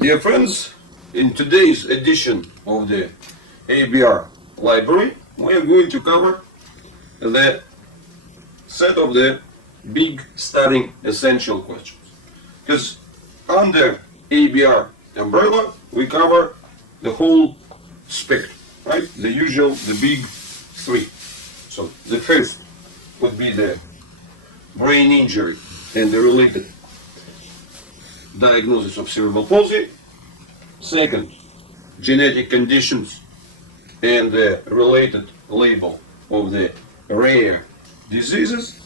Dear friends, in today's edition of the ABR library, we are going to cover the set of the big starting essential questions. Because under ABR umbrella, we cover the whole spectrum, right? The usual, the big three. So the first would be the brain injury and the related diagnosis of cerebral palsy. Second, genetic conditions and the related label of the rare diseases.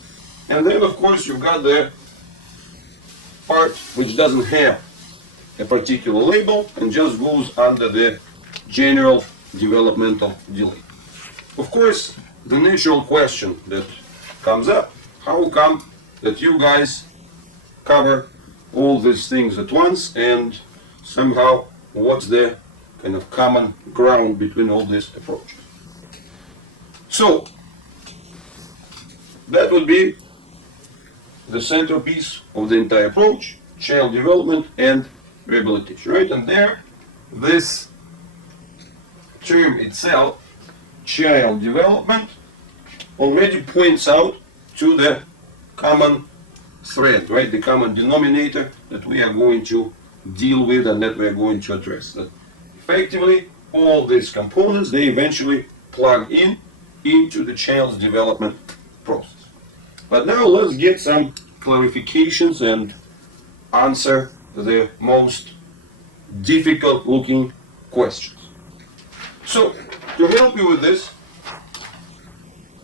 And then, of course, you've got the part which doesn't have a particular label and just goes under the general developmental delay. Of course, the natural question that comes up, how come that you guys cover all these things at once, and somehow what's the kind of common ground between all these approaches? So that would be the centerpiece of the entire approach, child development and rehabilitation, right? And there, this term itself, child development, already points out to the common thread, right? The common denominator that we are going to deal with and that we are going to address. That effectively, all these components, they eventually plug into the child's development process. But now let's get some clarifications and answer the most difficult looking questions. So, to help you with this,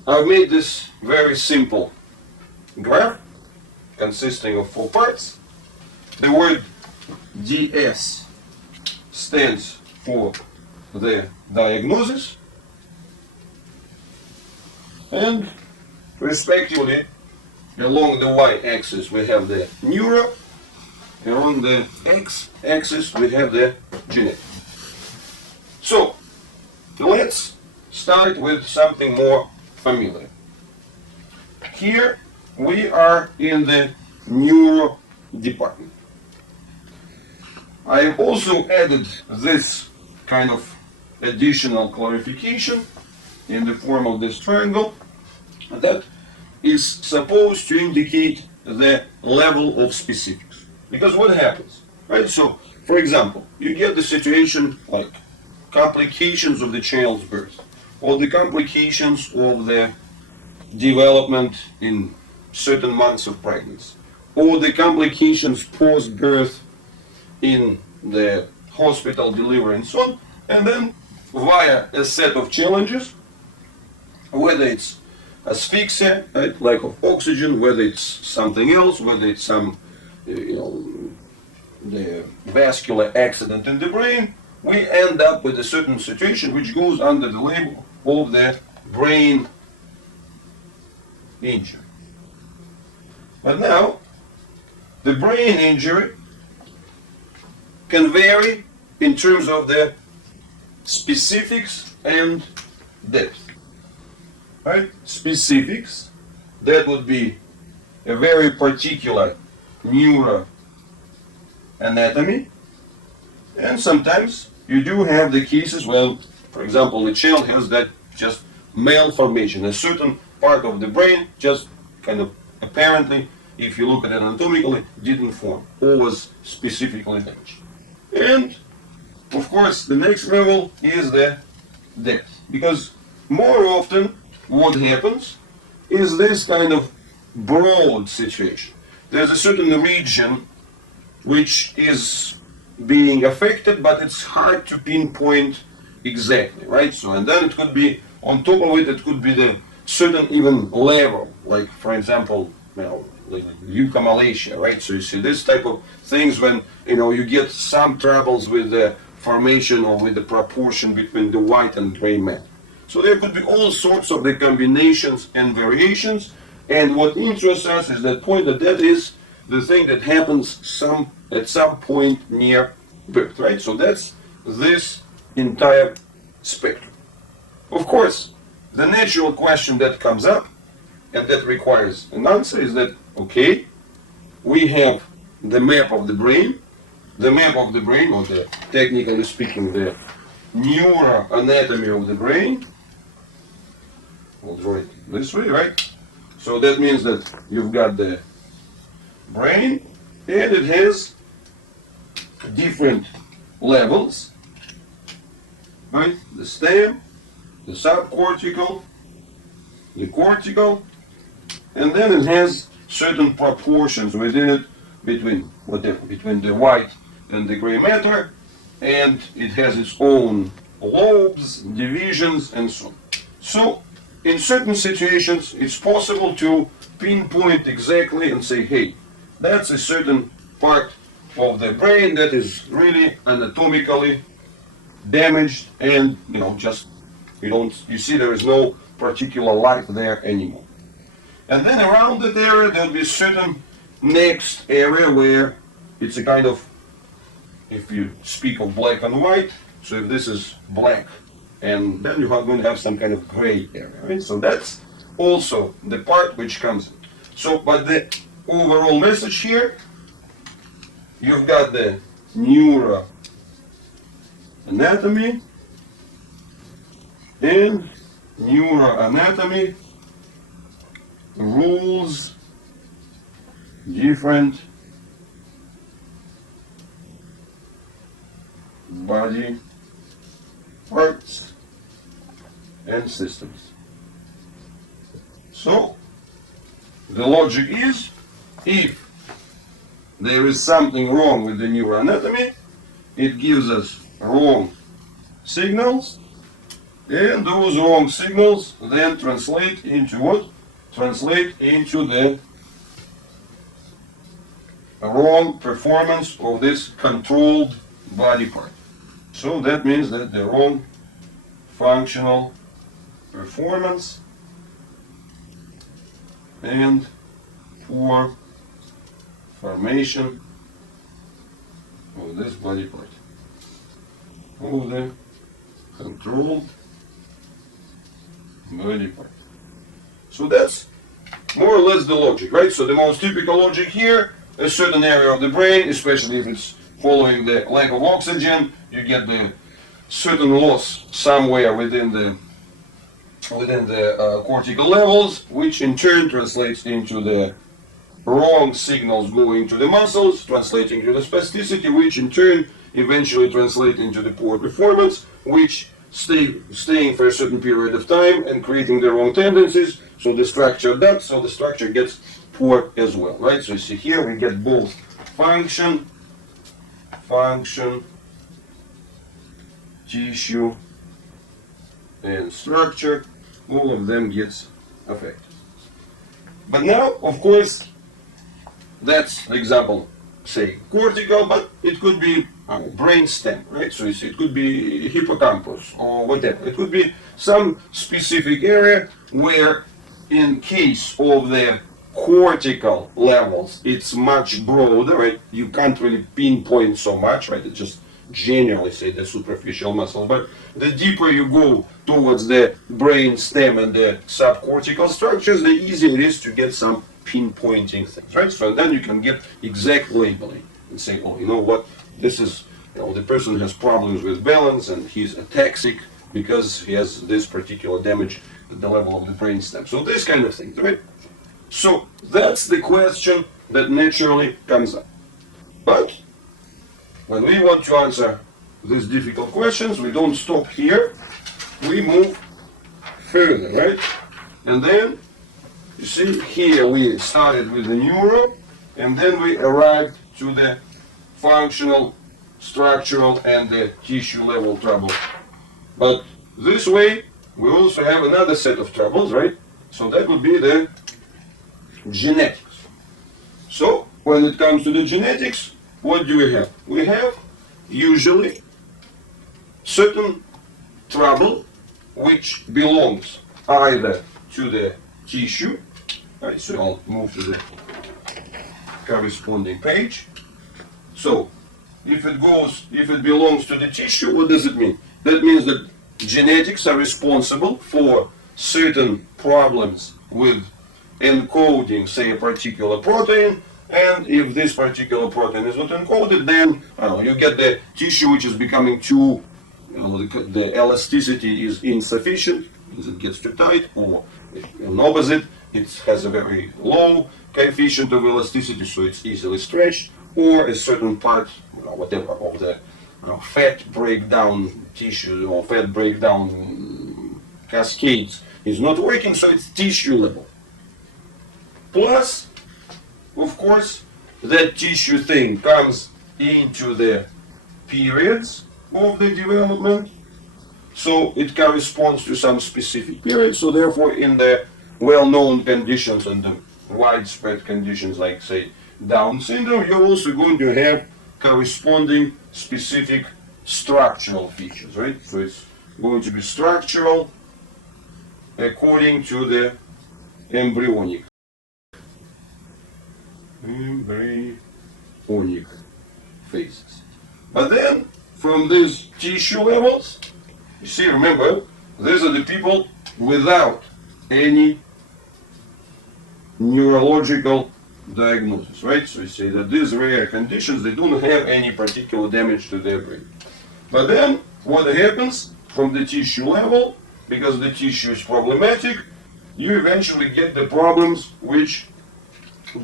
I've made this very simple graph consisting of 4 parts. The word DS stands for the diagnosis, and respectively along the y-axis we have the neuro, and along the x-axis we have the genetic. So let's start with something more familiar. Here we are in the neuro department. I have also added this kind of additional clarification in the form of this triangle that is supposed to indicate the level of specifics. Because what happens, right? So, for example, you get the situation like complications of the child's birth, or the complications of the development in certain months of pregnancy, or the complications post-birth in the hospital delivery and so on, and then via a set of challenges, whether it's asphyxia, right, lack of oxygen, whether it's something else, whether it's some, the vascular accident in the brain, we end up with a certain situation which goes under the label of the brain injury. But now, the brain injury can vary in terms of the specifics and depth. Right? Specifics, that would be a very particular neuroanatomy, and sometimes you do have the cases where, for example, the child has that just malformation, a certain part of the brain just kind of apparently, if you look at it anatomically, didn't form or was specifically damaged. And of course the next level is the depth, because more often what happens is this kind of broad situation. There's a certain region which is being affected, but it's hard to pinpoint exactly, right? So, and then it could be, on top of it, it could be the certain even level, like, for example, like leukomalacia, right? So you see this type of things when, you get some troubles with the formation or with the proportion between the white and gray matter. So there could be all sorts of the combinations and variations, and what interests us is that point that is the thing that happens at some point near birth, right? So that's this entire spectrum. Of course, the natural question that comes up and that requires an answer is that, okay, we have the map of the brain, the map of the brain, or the, technically speaking, the neuroanatomy of the brain. We'll draw it this way, right? So that means that you've got the brain, and it has different levels, right? The stem, the subcortical, the cortical, and then it has certain proportions within it between the white and the gray matter, and it has its own lobes, divisions, and so on. So in certain situations it's possible to pinpoint exactly and say, hey, that's a certain part of the brain that is really anatomically damaged, and you see there is no particular life there anymore. And then around that area there'll be certain next area where it's a kind of, if you speak of black and white, so if this is black, and then you are going to have some kind of gray area, right? So that's also the part which comes in. So, but the overall message here, you've got the neuroanatomy, and neuroanatomy rules different body parts and systems. So the logic is, if there is something wrong with the neuroanatomy, it gives us wrong signals, and those wrong signals then translate into what? Translate into the wrong performance of this controlled body part. So that means that the wrong functional performance and poor formation of this body part, of the controlled body part. So that's more or less the logic, right? So the most typical logic here, a certain area of the brain, especially if it's following the lack of oxygen, you get the certain loss somewhere within the cortical levels, which in turn translates into the wrong signals going to the muscles, translating to the spasticity, which in turn eventually translate into the poor performance, which staying for a certain period of time and creating the wrong tendencies. So the structure adapts, so the structure gets poor as well, right? So you see here we get both function, tissue, and structure. All of them gets affected. But now, of course, that's example, say cortical, but it could be brain stem, right? So you see, it could be hippocampus or whatever. It could be some specific area where, in case of the cortical levels, it's much broader, right? You can't really pinpoint so much, right? It just generally say the superficial muscles, but the deeper you go towards the brain stem and the subcortical structures, the easier it is to get some pinpointing things, right? So then you can get exact labeling and say, oh, you know what, this is, the person has problems with balance and he's ataxic because he has this particular damage at the level of the brain stem. So this kind of thing, right? So that's the question that naturally comes up. But when we want to answer these difficult questions, we don't stop here. We move further, right? And then, you see, here we started with the neuro, and then we arrived to the functional, structural, and the tissue level trouble. But this way, we also have another set of troubles, right? So that would be the genetics. So, when it comes to the genetics, what do we have? We have usually certain trouble which belongs either to the tissue, right? So I'll move to the corresponding page. So if it belongs to the tissue, what does it mean? That means that genetics are responsible for certain problems with encoding, say, a particular protein, And if this particular protein is not encoded, then you get the tissue which is becoming too, the elasticity is insufficient, means it gets too tight, or in opposite, it has a very low coefficient of elasticity, so it's easily stretched, or a certain part, whatever, of the fat breakdown tissue or fat breakdown cascades is not working, so it's tissue level. Plus, of course, that tissue thing comes into the periods of the development, so it corresponds to some specific period. So therefore, in the well-known conditions and the widespread conditions like, say, Down syndrome, you're also going to have corresponding specific structural features, right? So it's going to be structural according to the embryonic phases. But then, from these tissue levels, you see, remember, these are the people without any neurological diagnosis, right? So you see that these rare conditions, they don't have any particular damage to their brain. But then, what happens from the tissue level, because the tissue is problematic, you eventually get the problems which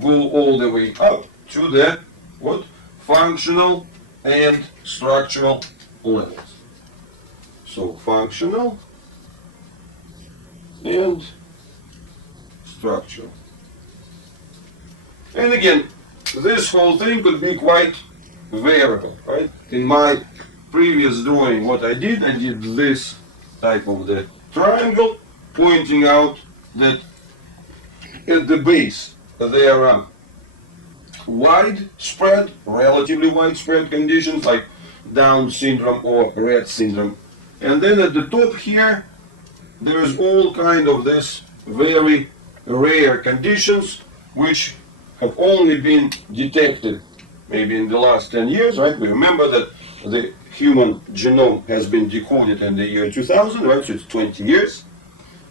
go all the way up to the functional and structural levels. So functional and structural. And again, this whole thing could be quite variable, right? In my previous drawing, what I did this type of the triangle, pointing out that at the base there are widespread, relatively widespread conditions like Down syndrome or Rett syndrome. And then at the top here, there is all kind of this very rare conditions which have only been detected maybe in the last 10 years, right? We remember that the human genome has been decoded in the year 2000, right? So it's 20 years.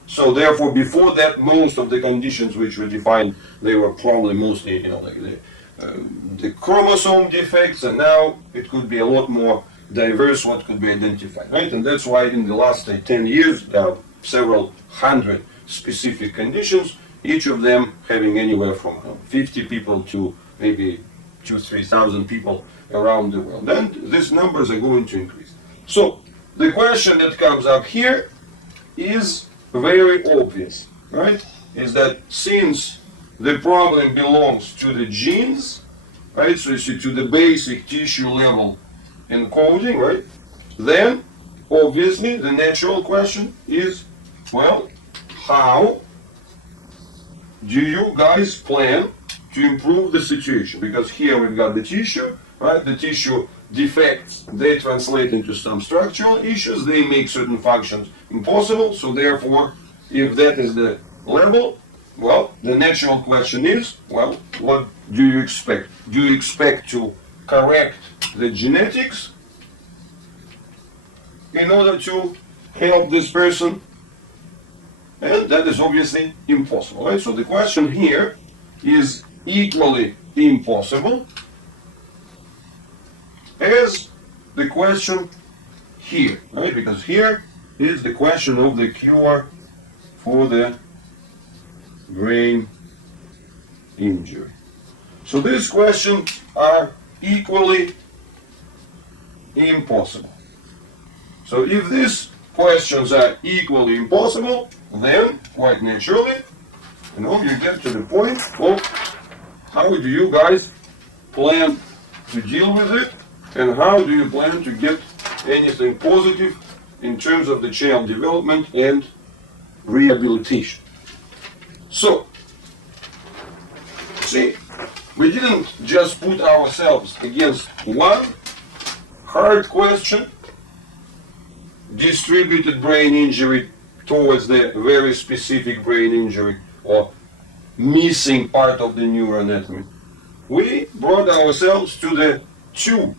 So therefore, before that, most of the conditions which were defined, they were probably mostly, like the chromosome defects, and now it could be a lot more diverse what could be identified, right? And that's why in the last 10 years, there are several hundred specific conditions, each of them having anywhere from 50 people to maybe 2,000-3,000 people around the world. And these numbers are going to increase. So the question that comes up here is very obvious, right? Is that since the problem belongs to the genes, right? So you see, to the basic tissue level encoding, right? Then obviously the natural question is, well, how do you guys plan to improve the situation? Because here we've got the tissue, right? The tissue defects, they translate into some structural issues, they make certain functions impossible, so therefore, if that is the level, well, the natural question is, well, what do you expect? Do you expect to correct the genetics in order to help this person? And that is obviously impossible, right? So the question here is equally impossible as the question here, right? Because here is the question of the cure for the brain injury. So these questions are equally impossible. So if these questions are equally impossible, then quite naturally, you get to the point of how do you guys plan to deal with it, and how do you plan to get anything positive in terms of the child development and rehabilitation. So, see, we didn't just put ourselves against one hard question, distributed brain injury towards the very specific brain injury or missing part of the neuroanatomy. We brought ourselves to the two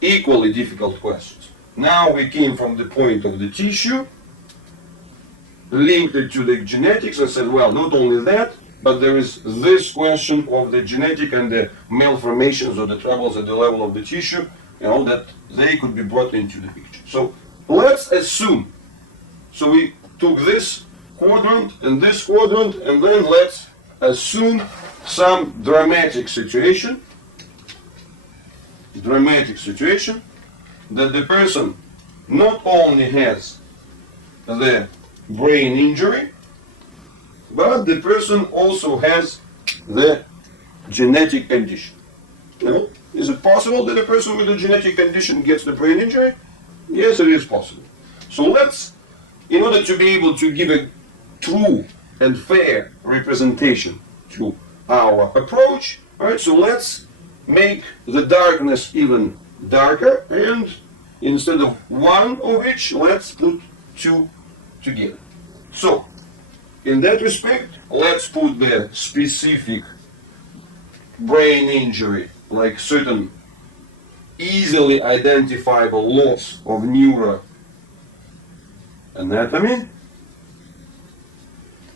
equally difficult questions. Now we came from the point of the tissue, linked it to the genetics, and said, well, not only that, but there is this question of the genetic and the malformations or the troubles at the level of the tissue, that they could be brought into the picture. So let's assume, so we took this quadrant, and then let's assume some dramatic situation that the person not only has the brain injury, but the person also has the genetic condition. Is it possible that a person with a genetic condition gets the brain injury? Yes, it is possible. So let's, in order to be able to give a true and fair representation to our approach, right, so let's make the darkness even darker, and instead of one of each, let's put two together. So, in that respect, let's put the specific brain injury, like certain easily identifiable loss of neuroanatomy,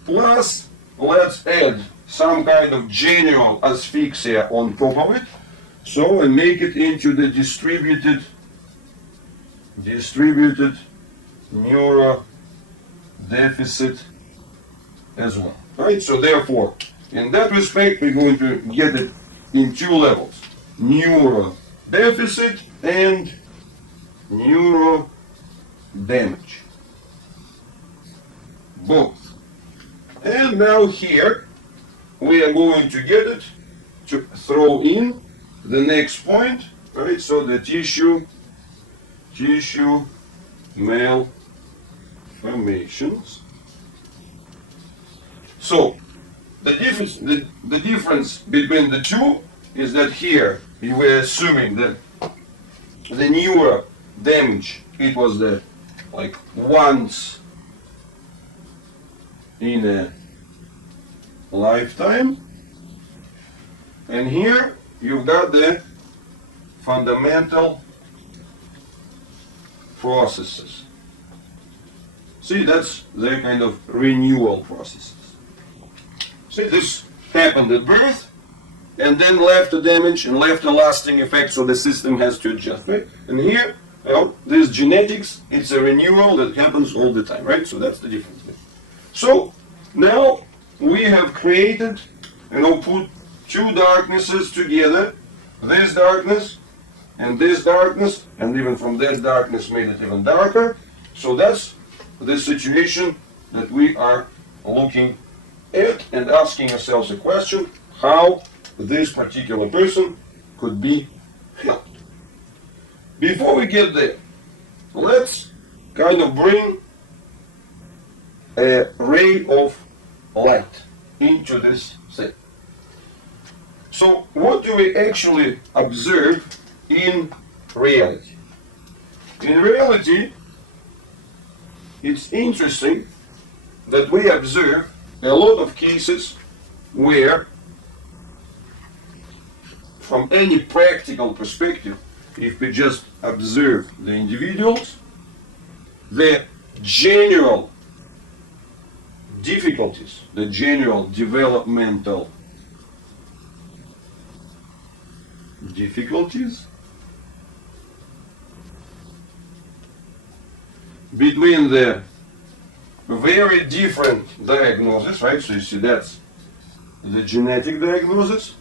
plus let's add some kind of general asphyxia on top of it, so and make it into the distributed neuro deficit as well. Right? So therefore, in that respect, we're going to get it in two levels: neuro deficit and neuro damage. Both. And now here we are going to get it to throw in the next point, right? So the tissue malformations. So the difference between the two is that here we were assuming that the neuro damage, it was the like once in a lifetime, and here you've got the fundamental processes. See, that's the kind of renewal processes. See, this happened at birth, and then left a damage and left a lasting effect, so the system has to adjust, right? And here, this genetics, it's a renewal that happens all the time, right? So that's the difference. So now we have created, put two darknesses together, this darkness, and even from that darkness made it even darker. So that's the situation that we are looking at and asking ourselves a question: how this particular person could be helped. Before we get there, let's kind of bring a ray of light into this thing. So what do we actually observe in reality? In reality, it's interesting that we observe a lot of cases where, from any practical perspective, if we just observe the individuals, the general difficulties, the general developmental difficulties between the very different diagnoses, right? So you see that's the genetic diagnosis,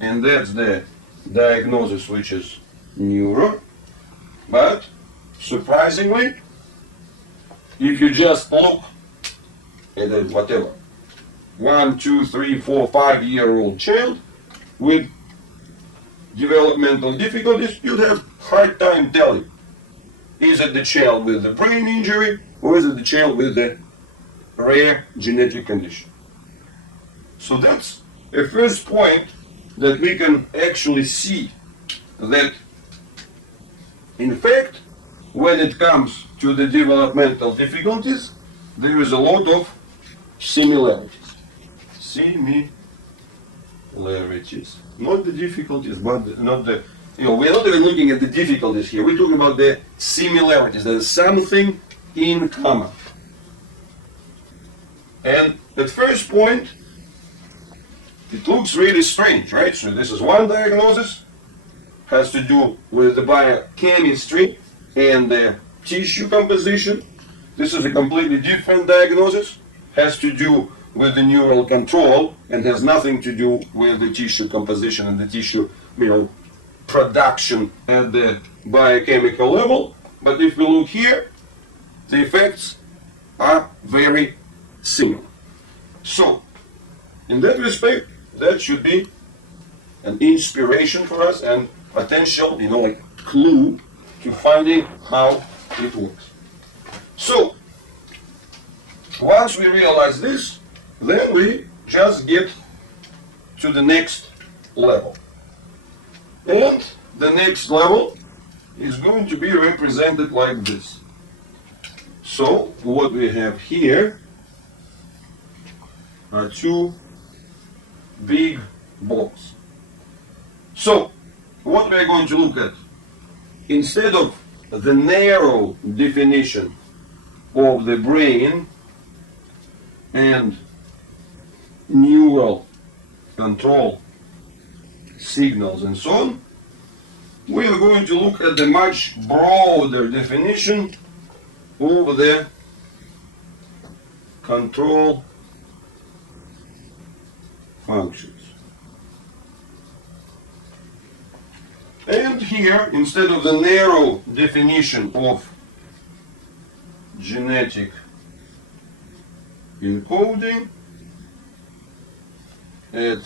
and that's the diagnosis which is neuro. But surprisingly, if you just look at a whatever 1, 2, 3, 4, 5-year-old child with developmental difficulties, you'd have hard time telling, is it the child with the brain injury or is it the child with the rare genetic condition. So that's a first point that we can actually see that, in fact, when it comes to the developmental difficulties, there is a lot of similarities. Not the difficulties, but not the, we're not even looking at the difficulties here. We're talking about the similarities. There's something in common. And the first point it looks really strange, right? So this is one diagnosis, has to do with the biochemistry and the tissue composition. This is a completely different diagnosis, has to do with the neural control and has nothing to do with the tissue composition and the tissue, production at the biochemical level. But if we look here, the effects are very similar. So, in that respect, that should be an inspiration for us and potential, like clue to finding how it works. So, once we realize this, then we just get to the next level. And the next level is going to be represented like this. So, what we have here are two big blocks. So, what we're going to look at, instead of the narrow definition of the brain and neural control signals and so on, we are going to look at the much broader definition of the control functions. And here, instead of the narrow definition of genetic encoding at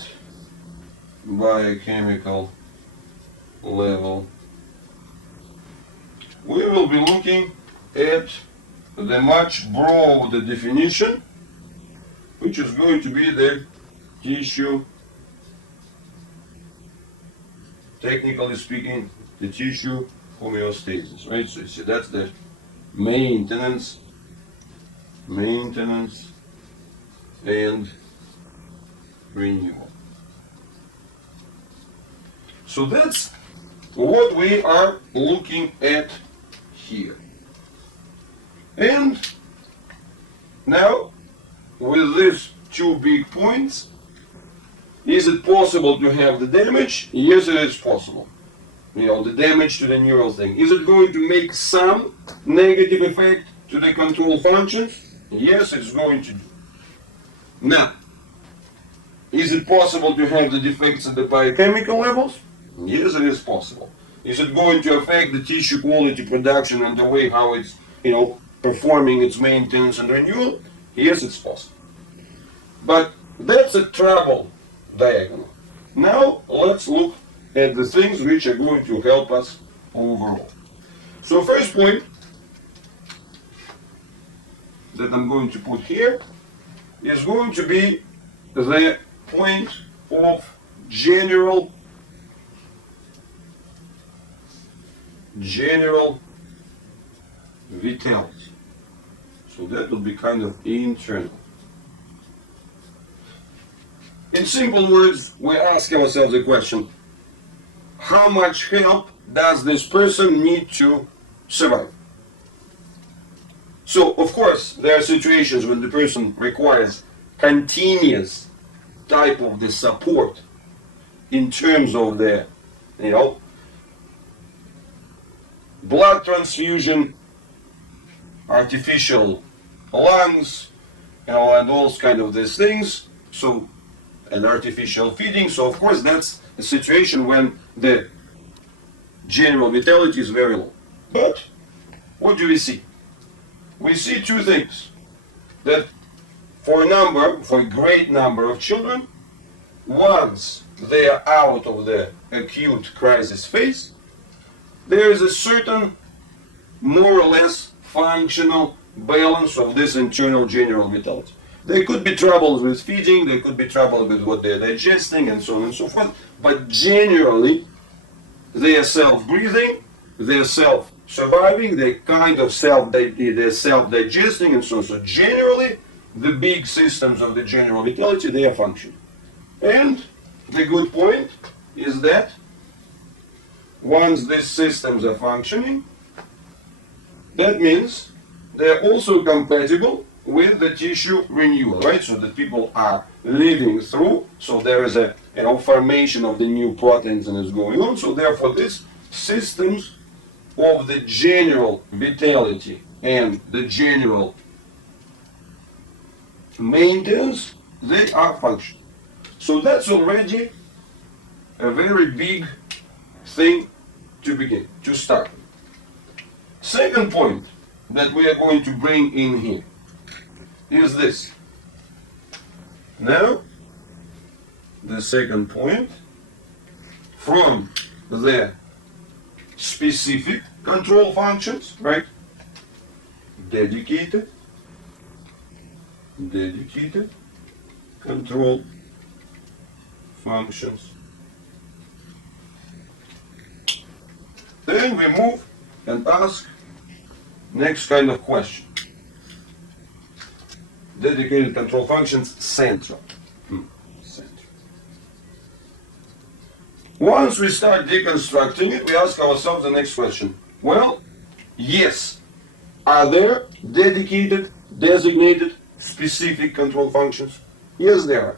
biochemical level, we will be looking at the much broader definition, which is going to be the tissue, technically speaking, the tissue homeostasis, right? So you see that's the maintenance, and renewal. So that's what we are looking at here. And now, with these two big points, is it possible to have the damage? Yes, it is possible. The damage to the neural thing. Is it going to make some negative effect to the control functions? Yes, it's going to do. Now, is it possible to have the defects at the biochemical levels? Yes, it is possible. Is it going to affect the tissue quality, production, and the way how it's, performing its maintenance and renewal? Yes, it's possible. But that's a trouble diagonal. Now, let's look at the things which are going to help us overall. So, first point that I'm going to put here is going to be the point of general vitality. So that will be kind of internal. In simple words, we ask ourselves the question, how much help does this person need to survive? So, of course, there are situations when the person requires continuous type of the support in terms of the, blood transfusion, artificial lungs, and those kind of these things. So, and artificial feeding. So, of course, that's a situation when the general vitality is very low. But what do we see? We see two things. That for a great number of children, once they are out of the acute crisis phase, there is a certain more or less functional balance of this internal general vitality. There could be troubles with feeding, there could be trouble with what they're digesting, and so on and so forth, but generally they are self-breathing, they're self-surviving, they're kind of self-digesting, and so on. So generally, the big systems of the general vitality, they are functioning. And the good point is that once these systems are functioning, that means they're also compatible with the tissue renewal, right? So that people are living through, so there is a formation of the new proteins and is going on. So therefore, these systems of the general vitality and the general maintenance, they are functional. So that's already a very big thing to begin, to start. Second point that we are going to bring in here is this. Now, the second point, from the specific control functions, right? Dedicated control functions. Then we move and ask next kind of question. Dedicated control functions, central. Central. Once we start deconstructing it, we ask ourselves the next question. Well, yes, are there dedicated, designated, specific control functions? Yes, there are.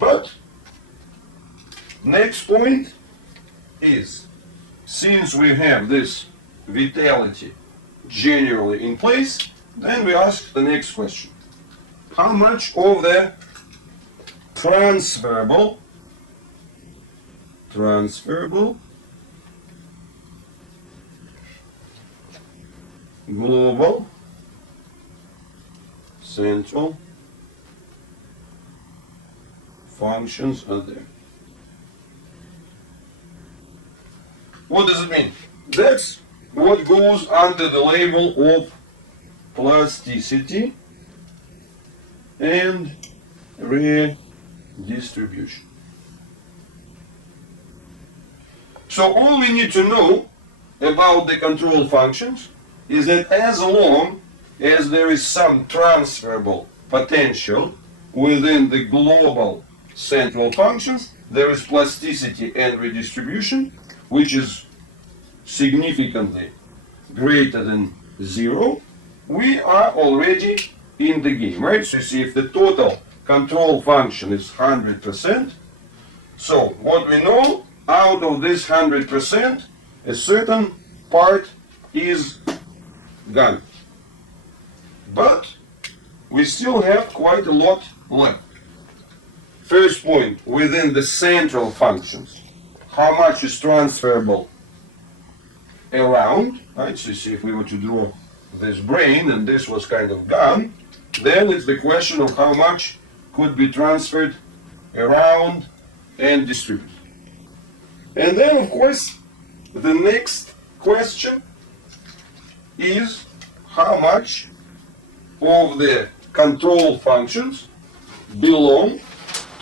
But next point is, since we have this vitality generally in place, then we ask the next question. How much of the transferable global central functions are there? What does it mean? That's what goes under the label of plasticity and redistribution. So all we need to know about the control functions is that as long as there is some transferable potential within the global central functions, there is plasticity and redistribution, which is significantly greater than 0, we are already in the game, right? So you see, if the total control function is 100%, so what we know, out of this 100%, a certain part is gone. But we still have quite a lot left. First point, within the central functions, how much is transferable around, right? So you see, if we were to draw this brain and this was kind of gone, then it's the question of how much could be transferred around and distributed. And then, of course, the next question is how much of the control functions belong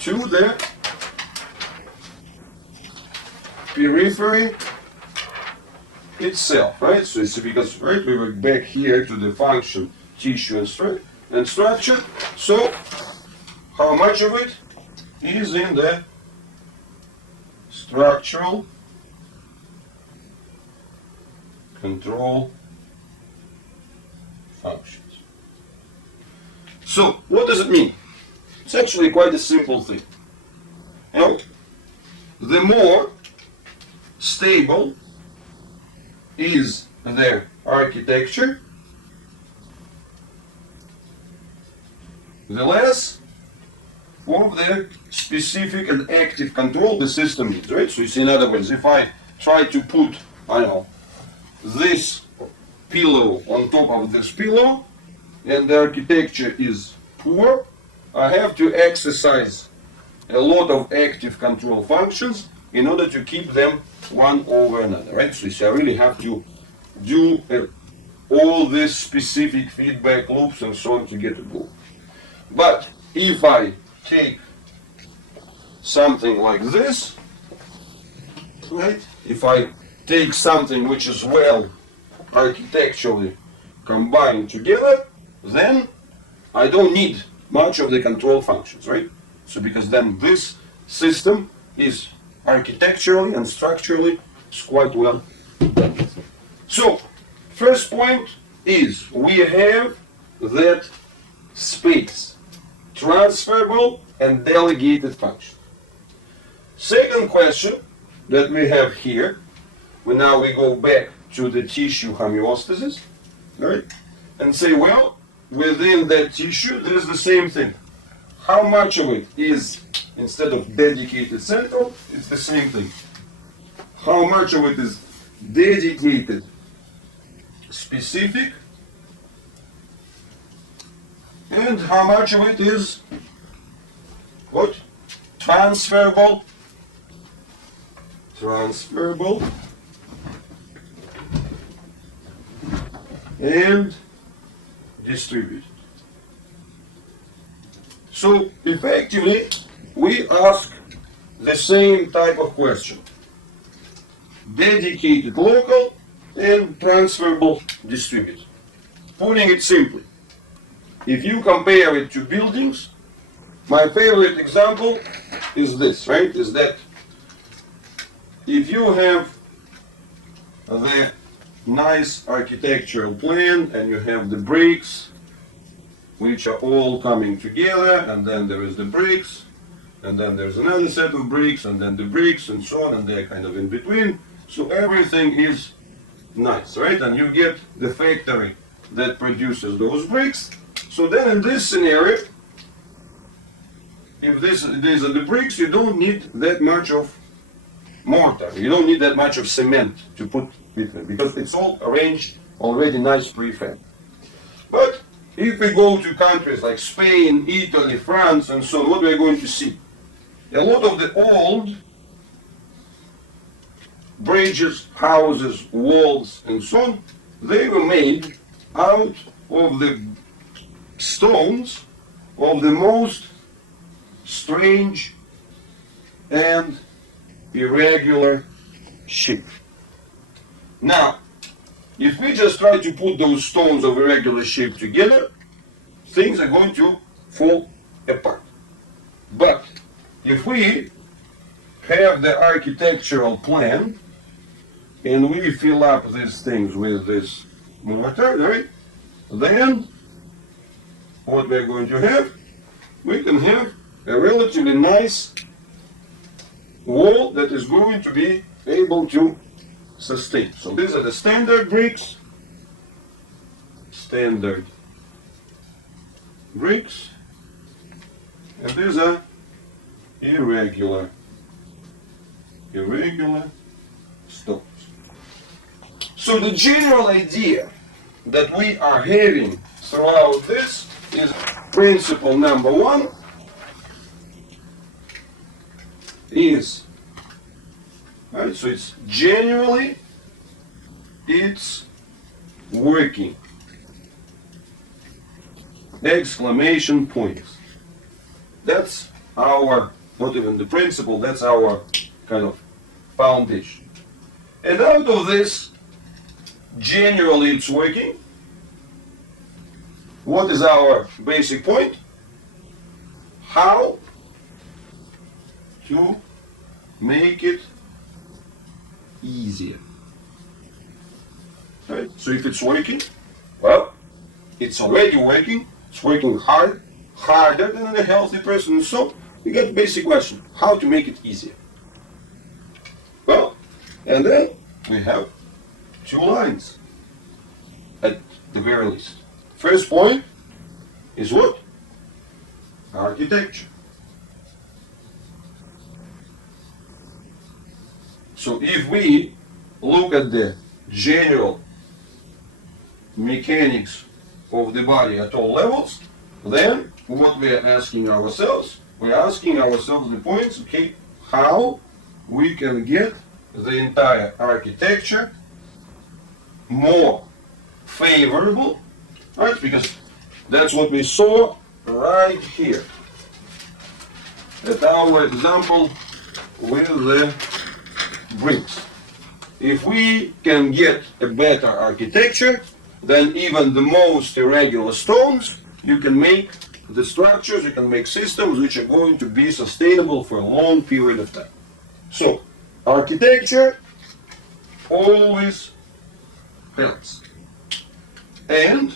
to the periphery itself, right? So it's because, right, we were back here to the function, tissue and structure. So how much of it is in the structural control functions? So what does it mean? It's actually quite a simple thing. You know, the more stable is their architecture, the less of the specific and active control the system needs, right? So you see, in other words, if I try to put, I don't know, this pillow on top of this pillow, and the architecture is poor, I have to exercise a lot of active control functions in order to keep them one over another, right? So you see, I really have to do all these specific feedback loops and so on to get a goal. But if I take something like this, right? If I take something which is well architecturally combined together, then I don't need much of the control functions, right? So because then this system is architecturally and structurally quite well done. So first point is we have that space, transferable and delegated function. Second question that we have here, now we go back to the tissue homeostasis, right? And say, well, within that tissue, there is the same thing. How much of it is, instead of dedicated central, it's the same thing. How much of it is dedicated specific, and how much of it is what? Transferable and distributed. So effectively, we ask the same type of question. Dedicated local and transferable distributed. Putting it simply, if you compare it to buildings, my favorite example is this, right? Is that if you have the nice architectural plan and you have the bricks, which are all coming together, and then there is the bricks, and then there's another set of bricks, and then the bricks, and so on, and they're kind of in between. So everything is nice, right? And you get the factory that produces those bricks. So then in this scenario, if these are the bricks, you don't need that much of mortar. You don't need that much of cement to put between, because it's all arranged already nice prefab. But if we go to countries like Spain, Italy, France, and so on, what we're going to see? A lot of the old bridges, houses, walls, and so on, they were made out of the stones of the most strange and irregular shape. Now, if we just try to put those stones of irregular shape together, things are going to fall apart. But if we have the architectural plan and we fill up these things with this mortar, right, then what we're going to have, we can have a relatively nice wall that is going to be able to sustain. So these are the standard bricks, and these are irregular stones. So the general idea that we are having throughout this is principle number one is, right, so it's generally, it's working. Exclamation points. That's our, not even the principle, that's our kind of foundation. And out of this, generally it's working, what is our basic point? How to make it easier. Right? So if it's working, well, it's already working, it's working hard, harder than a healthy person. So you get the basic question, how to make it easier. Well, and then we have two lines at the very least. First point is what? Architecture. So if we look at the general mechanics of the body at all levels, then what we are asking ourselves, we're asking ourselves the points, okay, how we can get the entire architecture more favorable, right? Because that's what we saw right here at our example with the bricks. If we can get a better architecture, then even the most irregular stones, you can make the structures, you can make systems which are going to be sustainable for a long period of time. So, architecture always helps. And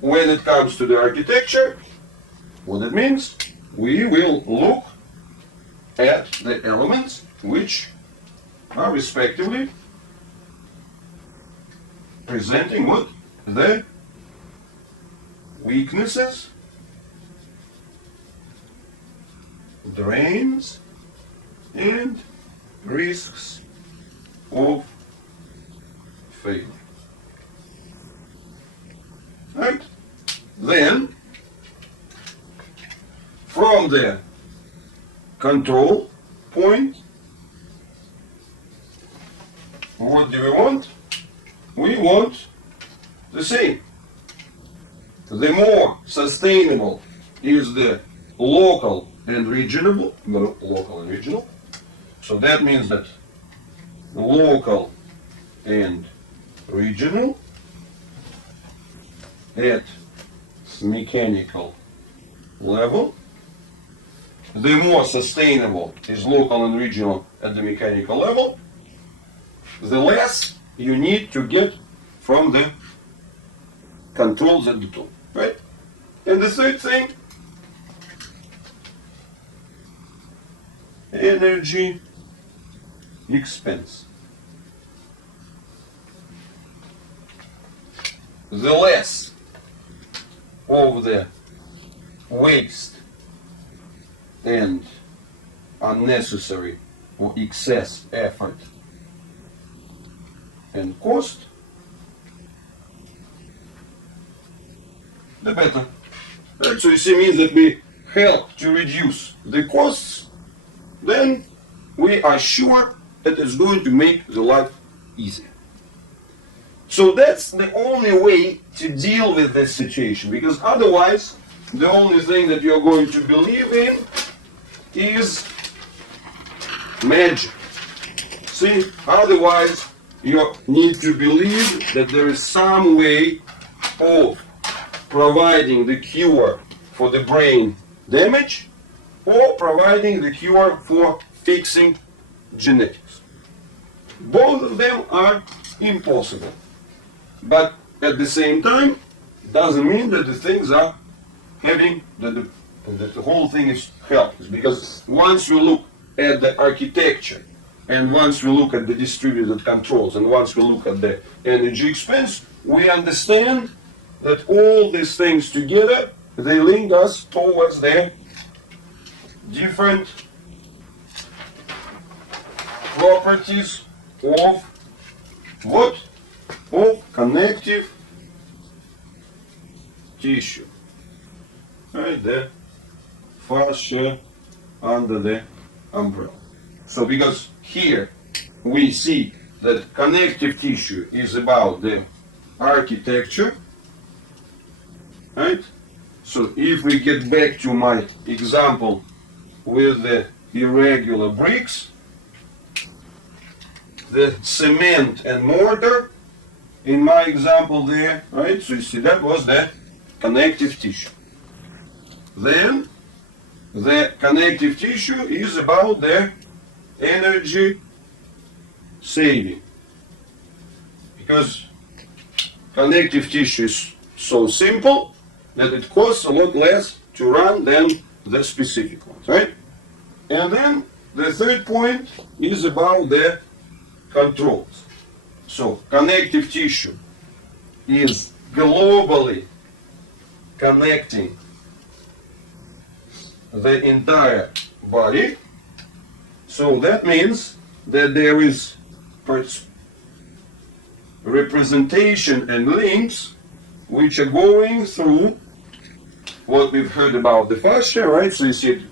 when it comes to the architecture, What it means? We will look at the elements which are respectively presenting what? The weaknesses, drains, and risks of failure. Right? Then, from the control point, what do we want? We want the same. The more sustainable is the local and regional. So that means that local and regional at mechanical level. The more sustainable is local and regional at the mechanical level, the less you need to get from the controls at the tool, right? And the third thing, energy expense. The less of the waste and unnecessary or excess effort and cost, the better. Right? So you see, means that we help to reduce the costs, then we are sure that it's going to make the life easier. So that's the only way to deal with this situation, because otherwise the only thing that you're going to believe in is magic. See, otherwise you need to believe that there is some way of providing the cure for the brain damage or providing the cure for fixing genetics. Both of them are impossible. But at the same time, doesn't mean that the things are having, that the whole thing is helpless. Because once we look at the architecture, and once we look at the distributed controls, and once we look at the energy expense, we understand that all these things together, they link us towards the different properties of what? Of connective tissue. Right, the fascia under the umbrella. So because here we see that connective tissue is about the architecture, right? So if we get back to my example with the irregular bricks, the cement and mortar, in my example there, right? So you see that was the connective tissue. Then the connective tissue is about the energy saving. Because connective tissue is so simple that it costs a lot less to run than the specific ones, right? And then the third point is about the controls. So connective tissue is globally connecting the entire body. So that means that there is representation and links which are going through what we've heard about the fascia, right? So you see it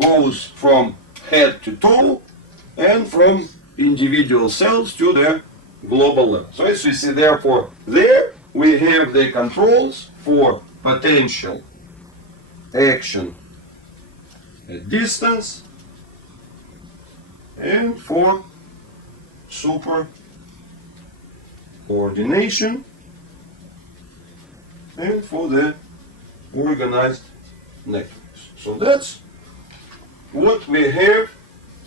goes from head to toe and from individual cells to the global level. So you see, therefore, there we have the controls for potential action at distance and for super coordination and for the organized networks. So that's what we have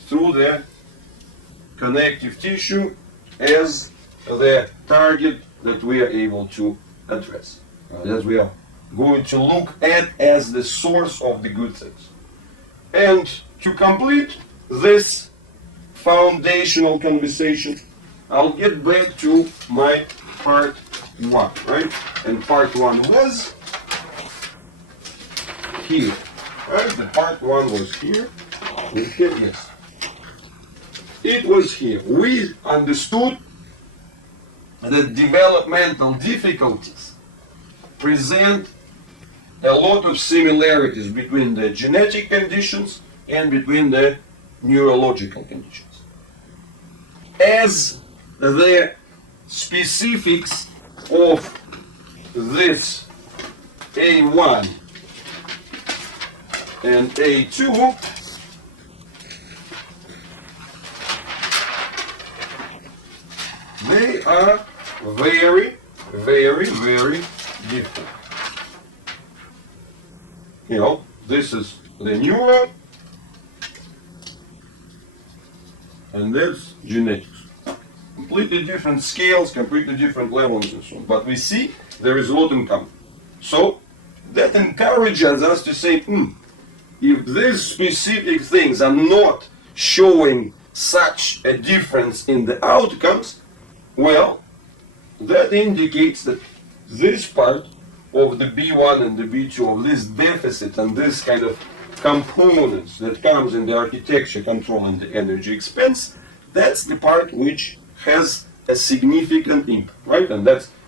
through the connective tissue as the target that we are able to address, that we are going to look at as the source of the good things. And to complete this foundational conversation, I'll get back to my part one, right? And part one was here, right? The part one was here. Yes. It was here. We understood that developmental difficulties present a lot of similarities between the genetic conditions and between the neurological conditions. As the specifics of this A1 and A2 they are very, very, very different. You know, this is the neuron, and that's genetics. Completely different scales, completely different levels and so on. But we see there is a lot in common. So that encourages us to say, if these specific things are not showing such a difference in the outcomes, well, that indicates that this part of the B1 and the B2, of this deficit and this kind of components that comes in the architecture control and the energy expense, that's the part which has a significant impact, right? And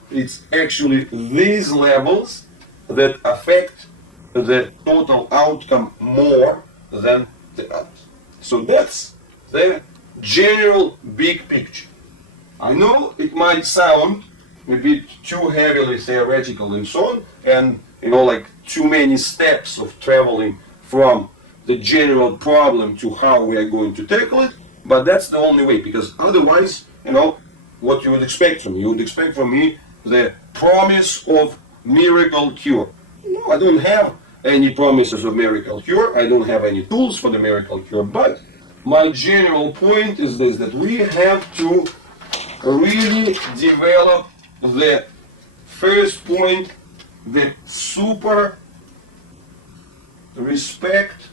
it's actually these levels that affect the total outcome more than the others. So that's the general big picture. I know it might sound a bit too heavily theoretical and so on, and like too many steps of traveling from the general problem to how we are going to tackle it, but that's the only way, because otherwise, what you would expect from me. You would expect from me the promise of miracle cure. No, I don't have any promises of miracle cure. I don't have any tools for the miracle cure, but my general point is this, that we have to really develop the first point, the super respect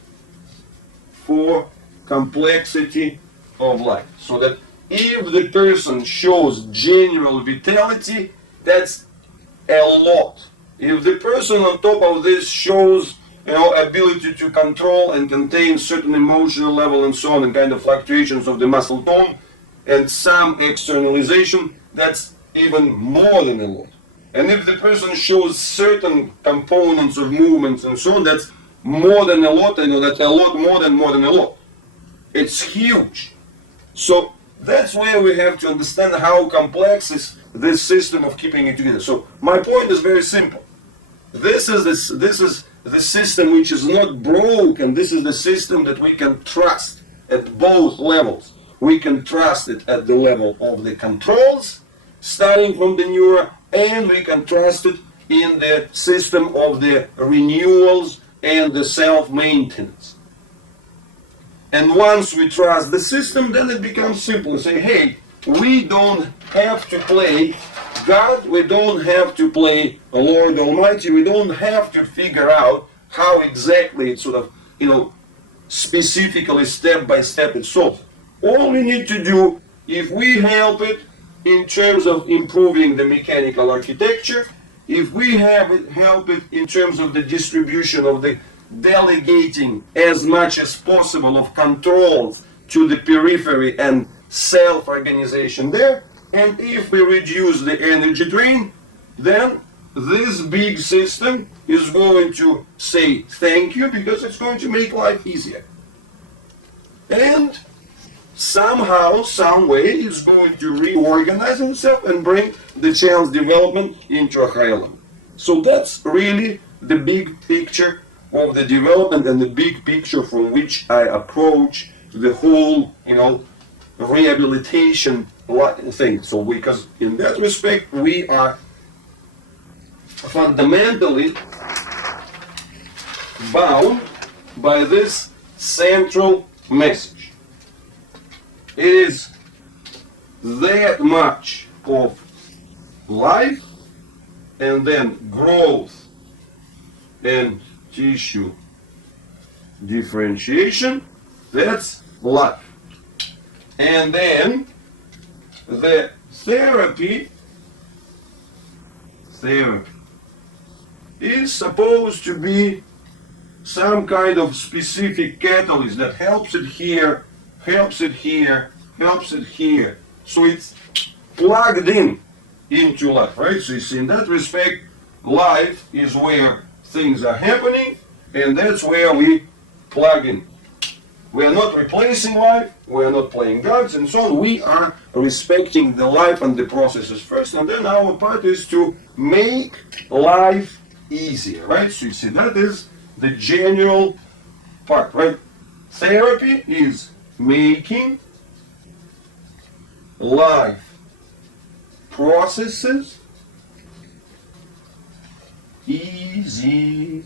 for complexity of life. So that if the person shows genuine vitality, that's a lot. If the person on top of this shows ability to control and contain certain emotional level and so on, and kind of fluctuations of the muscle tone and some externalization, that's even more than a lot. And if the person shows certain components of movements and so on, that's more than a lot. That's a lot more than a lot. It's huge. So that's where we have to understand how complex is this system of keeping it together. So my point is very simple. This is the system which is not broken. This is the system that we can trust at both levels. We can trust it at the level of the controls, starting from the neuro, and we can trust it in the system of the renewals and the self-maintenance. And once we trust the system, then it becomes simple. Say, hey, we don't have to play God, we don't have to play Lord Almighty, we don't have to figure out how exactly it's specifically step by step it's solved. All we need to do, if we help it in terms of improving the mechanical architecture, if we help it in terms of the distribution of the delegating as much as possible of controls to the periphery and self-organization there, and if we reduce the energy drain, then this big system is going to say thank you, because it's going to make life easier. And somehow, some way, it's going to reorganize itself and bring the child's development into a higher level. So that's really the big picture of the development and the big picture from which I approach the whole, rehabilitation thing. So because in that respect, we are fundamentally bound by this central message. It is that much of life and then growth and tissue differentiation. That's life. And then the therapy is supposed to be some kind of specific catalyst that helps it here, helps it here, helps it here. So it's plugged in into life, right? So you see, in that respect, life is where things are happening, and that's where we plug in. We are not replacing life, we are not playing gods and so on. We are respecting the life and the processes first, and then our part is to make life easier, right? So you see, that is the general part, right? Therapy is making life processes easier.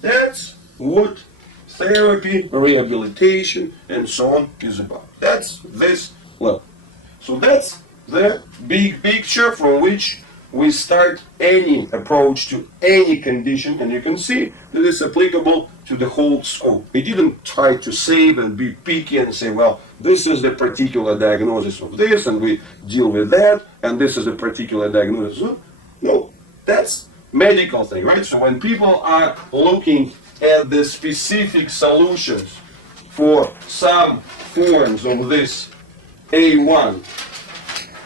That's what therapy, rehabilitation, and so on is about. That's this level. So that's the big picture from which we start any approach to any condition, and you can see that it's applicable to the whole scope. We didn't try to save and be picky and say, well, this is the particular diagnosis of this, and we deal with that, and this is a particular diagnosis. No, that's medical thing, right? So when people are looking at the specific solutions for some forms of this A1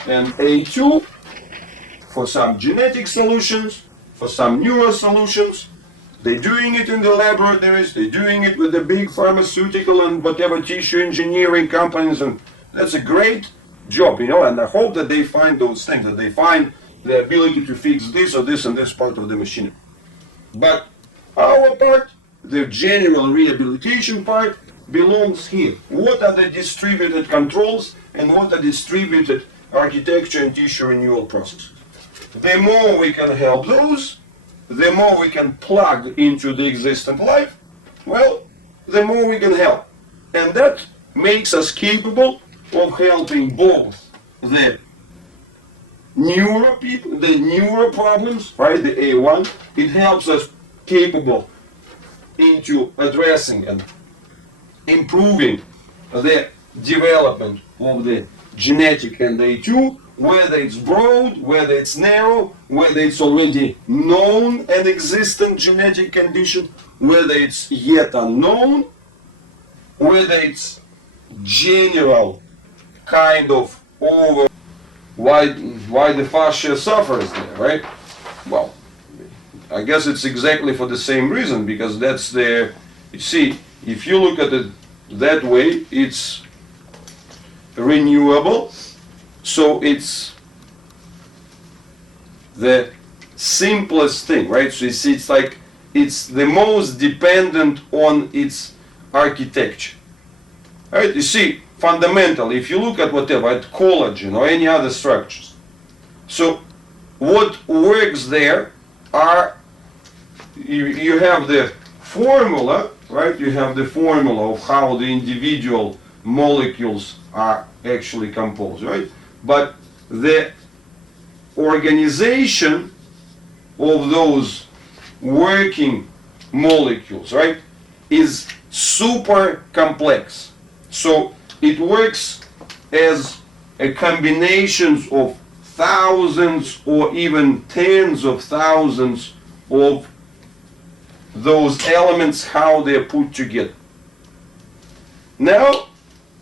and A2, for some genetic solutions, for some neuro solutions, they're doing it in the laboratories, they're doing it with the big pharmaceutical and whatever tissue engineering companies, and that's a great job, you know, and I hope that they find those things, that they find the ability to fix this or this and this part of the machine. But our part, the general rehabilitation part, belongs here. What are the distributed controls and what are distributed architecture and tissue renewal processes? The more we can help those, the more we can plug into the existent life, well, the more we can help. And that makes us capable of helping both the neuro people, the neuro problems, right, the A1, it helps us capable into addressing and improving the development of the genetic and A2, whether it's broad, whether it's narrow, whether it's already known and existent genetic condition, whether it's yet unknown, whether it's general kind of over why the fascia suffers there, right? Well, I guess it's exactly for the same reason, because that's the, you see, if you look at it that way, it's renewable, so it's the simplest thing, right? So you see, it's like, it's the most dependent on its architecture, right? You see, fundamentally, if you look at whatever, at collagen or any other structures, so what works there are, you have the formula, right? You have the formula of how the individual molecules are actually composed, right? But the organization of those working molecules, right, is super complex. So it works as a combination of thousands or even tens of thousands of those elements, how they're put together. Now,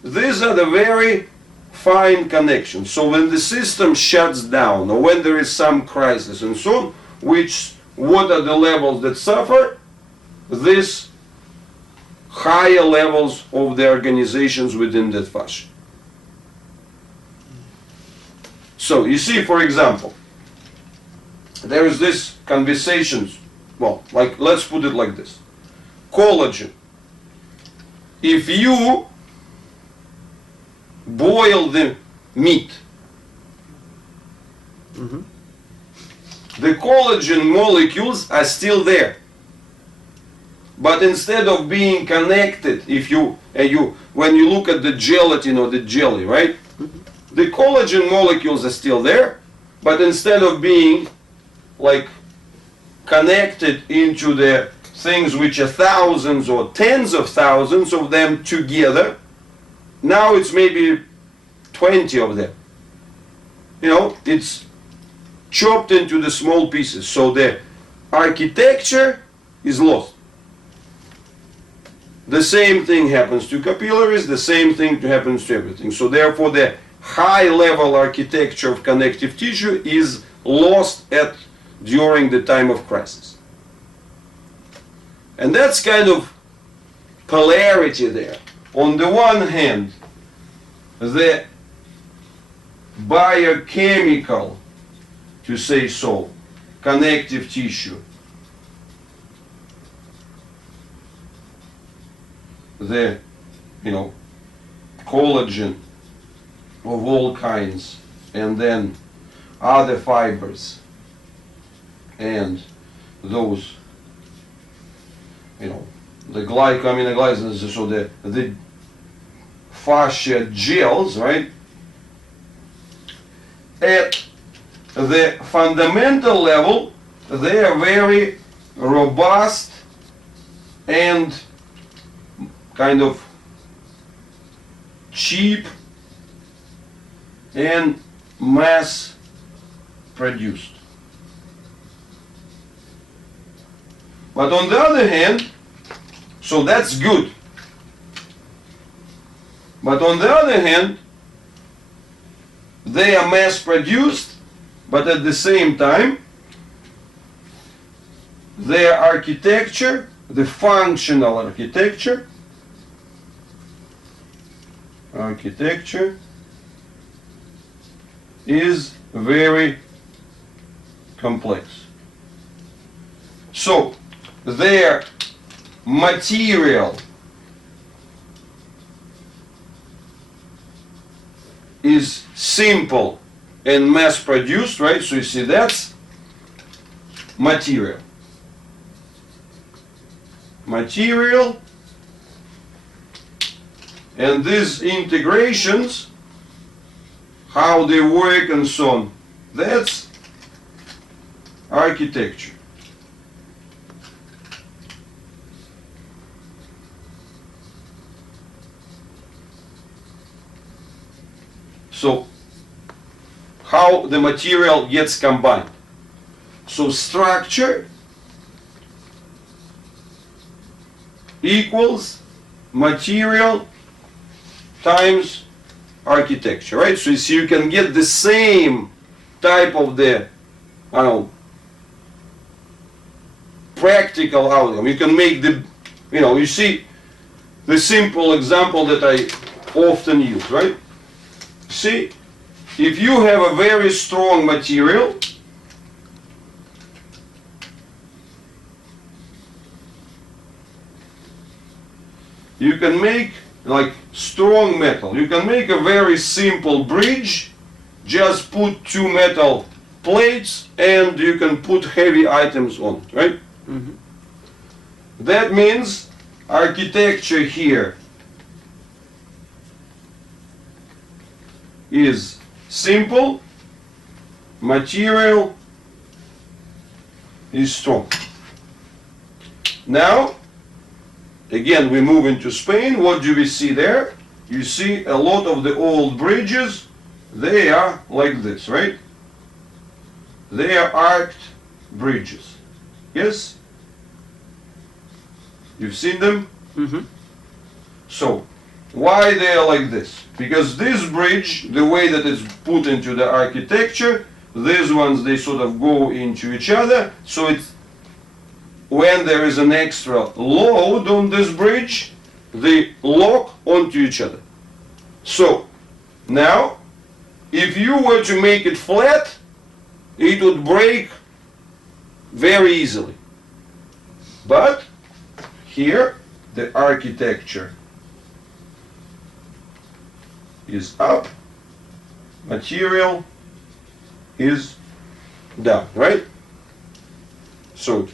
these are the very fine connections. So when the system shuts down, or when there is some crisis and so on, what are the levels that suffer? These higher levels of the organizations within that fascia. So you see, for example, there is this conversations, well, like, let's put it like this. Collagen. If you boil the meat, the collagen molecules are still there. But instead of being connected, when you look at the gelatin or the jelly, right? The collagen molecules are still there, but instead of being like connected into the things which are thousands or tens of thousands of them together. Now it's maybe 20 of them. You know, it's chopped into the small pieces. So the architecture is lost. The same thing happens to capillaries, the same thing happens to everything. So therefore the high level architecture of connective tissue is lost during the time of crisis. And that's kind of polarity there. On the one hand, the biochemical, to say so, connective tissue, the, collagen of all kinds, and then other fibers, and those, the glycosaminoglycans, so the fascia gels, right? At the fundamental level, they are very robust and kind of cheap and mass produced. But on the other hand, so that's good. But on the other hand, they are mass produced, but at the same time, their architecture, the functional architecture is very complex. So their material is simple and mass produced, right? So you see that's material. And these integrations, how they work and so on, that's architecture. So how the material gets combined. So structure equals material times architecture, right? So you can get the same type of the, practical outcome. You can make the, you see the simple example that I often use, right? See, if you have a very strong material, you can make like strong metal. You can make a very simple bridge, just put two metal plates and you can put heavy items on it, right? Mm-hmm. That means architecture here is simple, material is strong. Now, again, we move into Spain. What do we see there? You see a lot of the old bridges, they are like this, right? They are arched bridges. Yes? You've seen them? Mm-hmm. So, why they are like this? Because this bridge, the way that it's put into the architecture, these ones, they sort of go into each other, so it's when there is an extra load on this bridge, they lock onto each other. So, now, if you were to make it flat, it would break very easily. But, here, the architecture is up, material is down, right? So,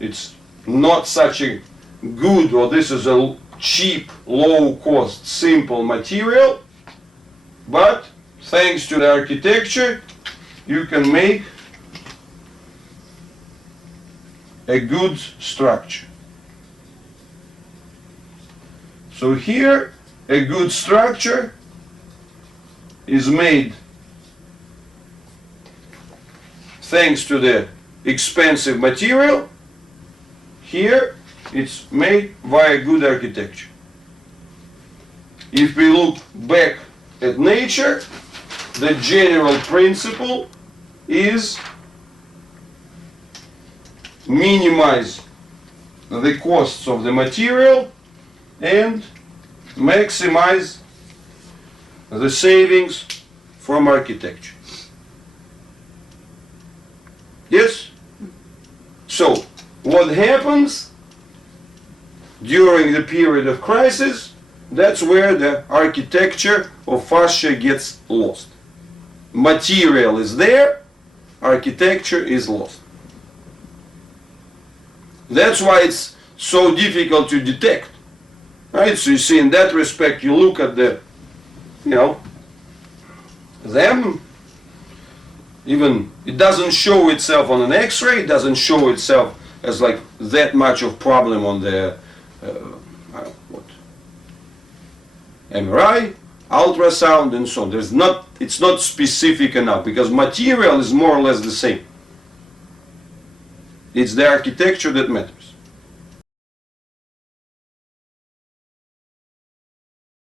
it's not such a good, or this is a cheap, low cost, simple material, but thanks to the architecture, you can make a good structure. So here a good structure is made thanks to the expensive material. Here it's made via good architecture. If we look back at nature, the general principle is minimize the costs of the material and maximize the savings from architecture. Yes? So, what happens during the period of crisis? That's where the architecture of fascia gets lost. Material is there, architecture is lost. That's why it's so difficult to detect. Right? So you see, in that respect, you look at the, them, even it doesn't show itself on an X-ray, it doesn't show itself as like that much of problem on the MRI, ultrasound, and so on. It's not specific enough because material is more or less the same. It's the architecture that matters.